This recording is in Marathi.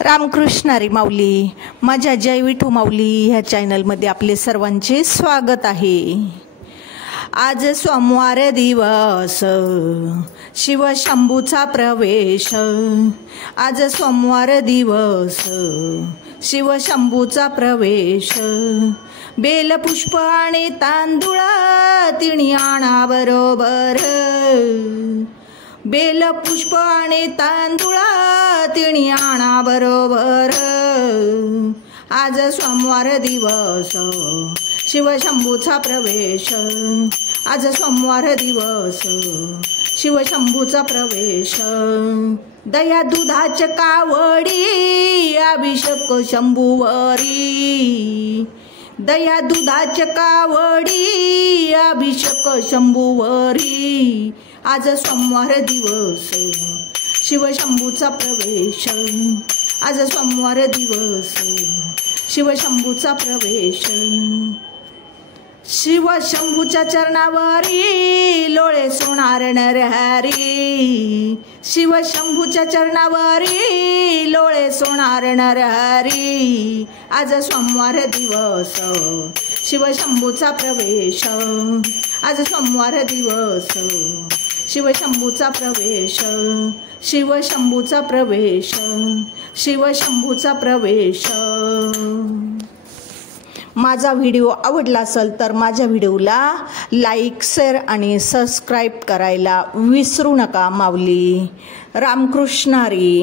रामकृष्ण हरी माऊली, माझ्या जय विठू माऊली ह्या चॅनलमध्ये आपले सर्वांचे स्वागत आहे। आज सोमवार दिवस, शिवशंभूचा प्रवेश। आज सोमवार दिवस, शिवशंभूचा प्रवेश। बेल पुष्प आणि तांदूळ तिणी आणा बरोबर। बेल पुष्प आणि तांदूळ तिणी आणा बरोबर। आज सोमवार दिवस, शिवशंभूचा प्रवेश। आज सोमवार दिवस, शिवशंभूचा प्रवेश। दया दुधाच कावडी अभिषेक शंभूवरी। दया दुधाच कावडी अभिषेक शंभूवरी। आज सोमवार दिवस, शिवशंभूचा प्रवेश। आज सोमवार दिवस, शिवशंभूचा प्रवेश। शिवशंभूच्या चरणावरी लोळे सोनार नरहरी। शिवशंभूच्या चरणावरी लोळे सोनार नरहरी। आज सोमवार दिवस, शिवशंभूचा प्रवेश। आज सोमवार दिवस, शिवशंभूचा प्रवेश। शिवशंभूचा प्रवेश, शिवशंभूचा प्रवेश। माझा व्हिडिओ आवडला असेल तर माझ्या व्हिडिओला लाईक, शेअर आणि सबस्क्राईब करायला विसरू नका माऊली। रामकृष्ण हरी।